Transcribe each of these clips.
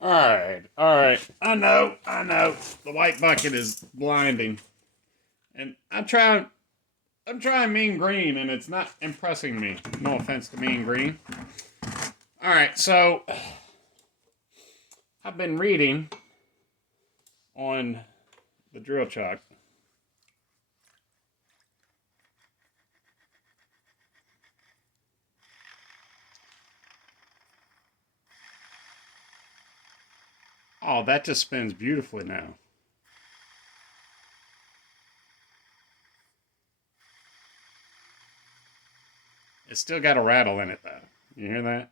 All right. I know. The white bucket is blinding, and I'm trying mean green, and it's not impressing me. No offense to mean green. All right, so I've been reading on the drill chuck. Oh, that just spins beautifully now. It's still got a rattle in it, though. You hear that?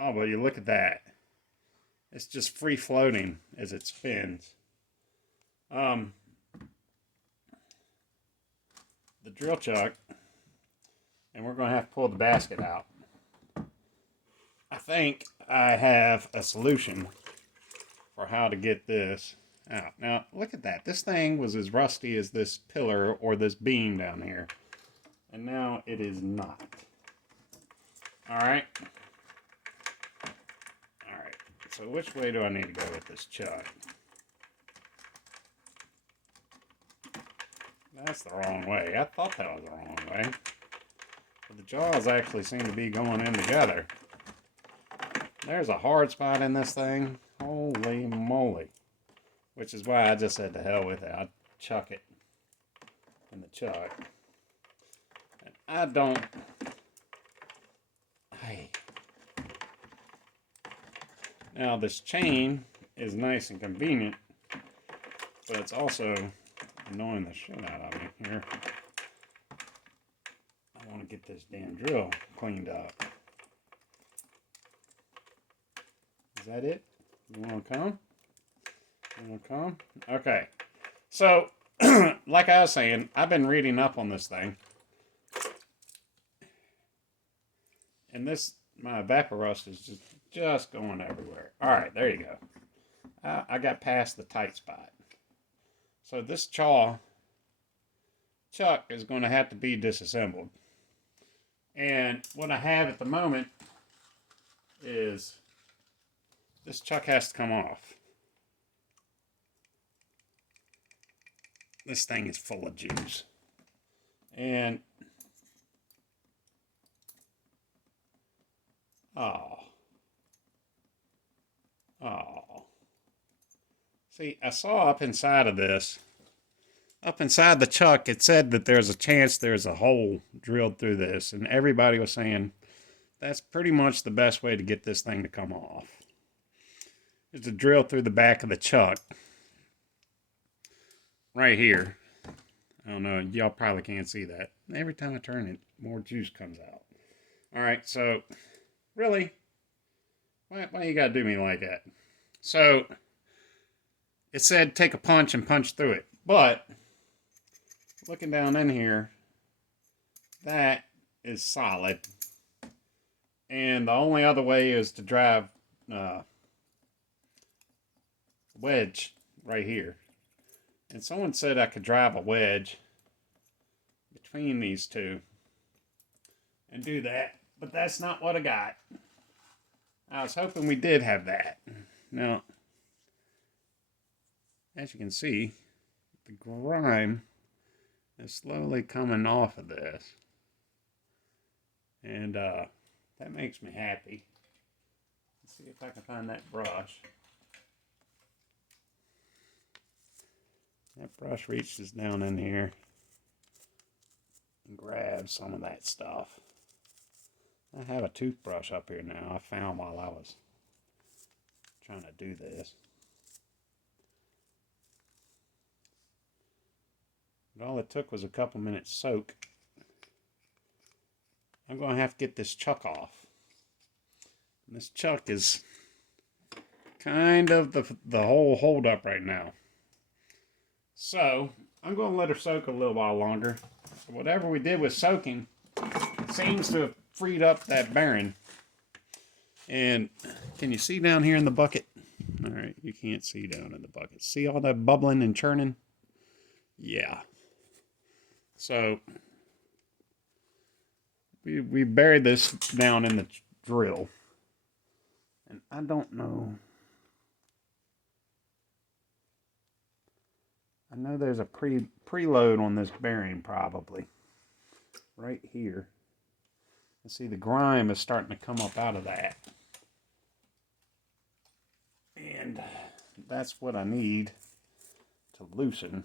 Oh, but you look at that. It's just free floating as it spins. Um, the drill chuck, and we're going to have to pull the basket out. I think I have a solution for how to get this out. Now, look at that. This thing was as rusty as this pillar or this beam down here. And now it is not. Alright. Alright. So which way do I need to go with this chuck? That's the wrong way. I thought that was the wrong way. But the jaws actually seem to be going in together. There's a hard spot in this thing. Holy moly. Which is why I just said to hell with it. I'd chuck it in the chuck. And I don't... Hey. Now this chain is nice and convenient, but it's also annoying the shit out of me here. I want to get this damn drill cleaned up. Is that it? You want to come? You want to come? Okay. So, like I was saying, I've been reading up on this thing. And this, my Evaporust is just going everywhere. Alright, there you go. I got past the tight spot. So this chuck is going to have to be disassembled. And what I have at the moment is this chuck has to come off. This thing is full of juice. And oh. See, I saw up inside of this, up inside the chuck, it said that there's a chance there's a hole drilled through this. And everybody was saying that's pretty much the best way to get this thing to come off. Is to drill through the back of the chuck. Right here. I don't know, y'all probably can't see that. Every time I turn it, more juice comes out. Alright, so, really? Why you gotta do me like that? So, it said take a punch and punch through it. But, looking down in here, that is solid. And the only other way is to drive wedge right here. And someone said I could drive a wedge between these two and do that. But that's not what I got. I was hoping we did have that. Now, as you can see, the grime is slowly coming off of this. And that makes me happy. Let's see if I can find that brush. That brush reaches down in here and grabs some of that stuff. I have a toothbrush up here now I found while I was trying to do this. But all it took was a couple minutes soak. I'm going to have to get this chuck off. And this chuck is kind of the whole hold up right now. So, I'm going to let her soak a little while longer. So whatever we did with soaking seems to have freed up that bearing. And can you see down here in the bucket? Alright, you can't see down in the bucket. See all that bubbling and churning? Yeah. So, we buried this down in the drill. And I don't know. I know there's a preload on this bearing probably. Right here. And see the grime is starting to come up out of that. And that's what I need to loosen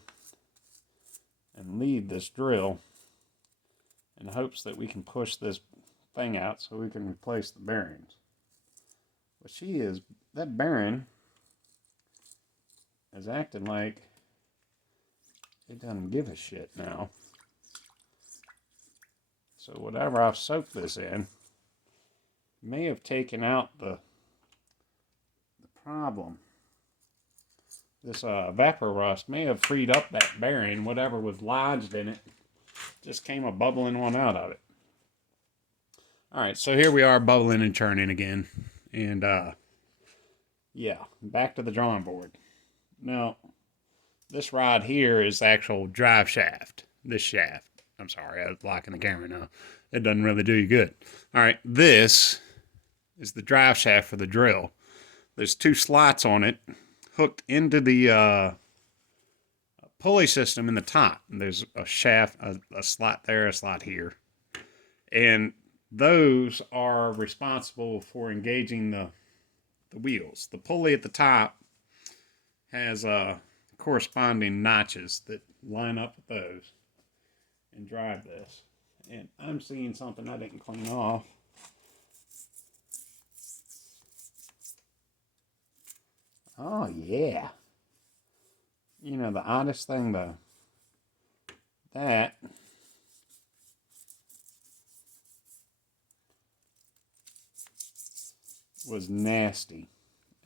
and lead this drill in hopes that we can push this thing out so we can replace the bearings. But that bearing is acting like it doesn't give a shit now. So whatever I've soaked this in may have taken out the problem. This Evaporust may have freed up that bearing. Whatever was lodged in it just came a bubbling one out of it. Alright, so here we are bubbling and churning again. And yeah, back to the drawing board. Now, this rod here is the actual drive shaft. This shaft. I'm sorry, I was blocking the camera now. It doesn't really do you good. Alright, this is the drive shaft for the drill. There's 2 slots on it hooked into the pulley system in the top. There's a shaft, a slot there, a slot here. And those are responsible for engaging the wheels. The pulley at the top has corresponding notches that line up with those and drive this. And I'm seeing something I didn't clean off. Oh yeah. You know, the oddest thing though, that was nasty.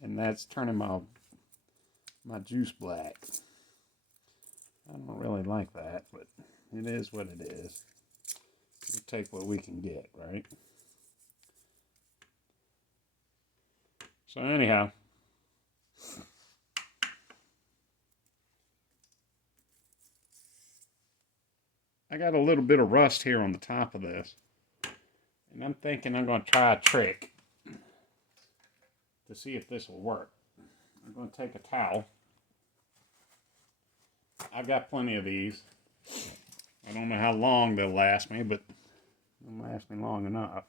And that's turning my juice black. I don't really like that, but it is what it is. We'll take what we can get, right? So anyhow, I got a little bit of rust here on the top of this. And I'm thinking I'm going to try a trick to see if this will work. I'm going to take a towel. I've got plenty of these. I don't know how long they'll last me, but they'll last me long enough.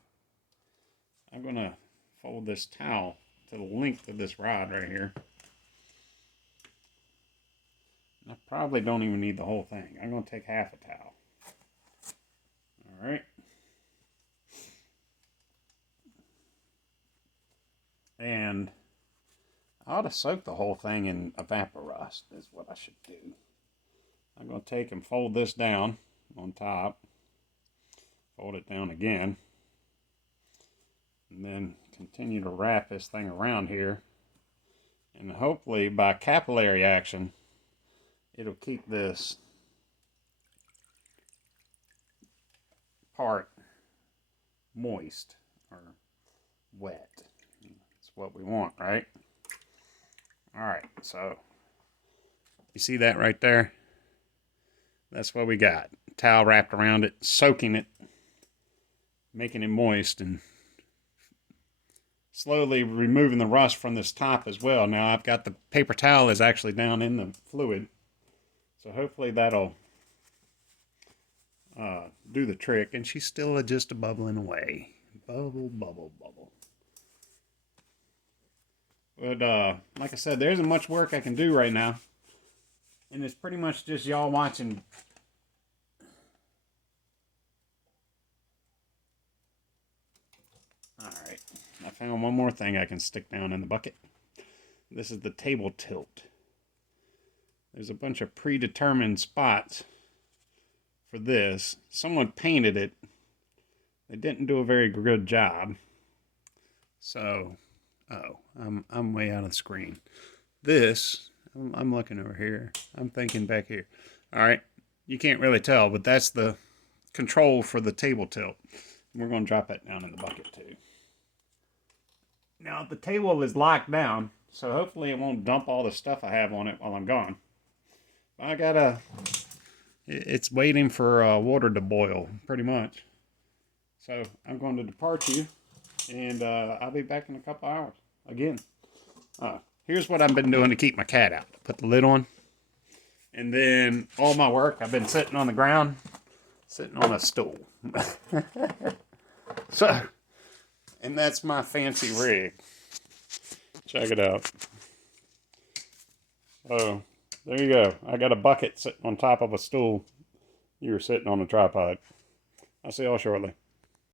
I'm going to fold this towel to the length of this rod right here. And I probably don't even need the whole thing. I'm going to take half a towel. Alright. And I ought to soak the whole thing in Evaporust is what I should do. I'm going to take and fold this down on top. Fold it down again. And then continue to wrap this thing around here. And hopefully by capillary action, it'll keep this part moist or wet. That's what we want, right? Alright, so you see that right there? That's what we got. Towel wrapped around it, soaking it, making it moist, and slowly removing the rust from this top as well. Now I've got the paper towel is actually down in the fluid, so hopefully that'll do the trick. And she's still just a bubbling away. Bubble, bubble, bubble. But like I said, there isn't much work I can do right now. And it's pretty much just y'all watching. Alright, I found one more thing I can stick down in the bucket. This is the table tilt. There's a bunch of predetermined spots for this. Someone painted it. They didn't do a very good job. So, I'm way out of the screen. This, I'm looking over here. I'm thinking back here. Alright, you can't really tell, but that's the control for the table tilt. We're going to drop that down in the bucket too. Now, the table is locked down, so hopefully it won't dump all the stuff I have on it while I'm gone. It's waiting for water to boil, pretty much. So I'm going to depart you, and I'll be back in a couple hours again. Here's what I've been doing to keep my cat out. Put the lid on, and then all my work, I've been sitting on the ground, sitting on a stool. So, and that's my fancy rig. Check it out. Oh, there you go. I got a bucket sitting on top of a stool. You were sitting on a tripod. I'll see y'all shortly.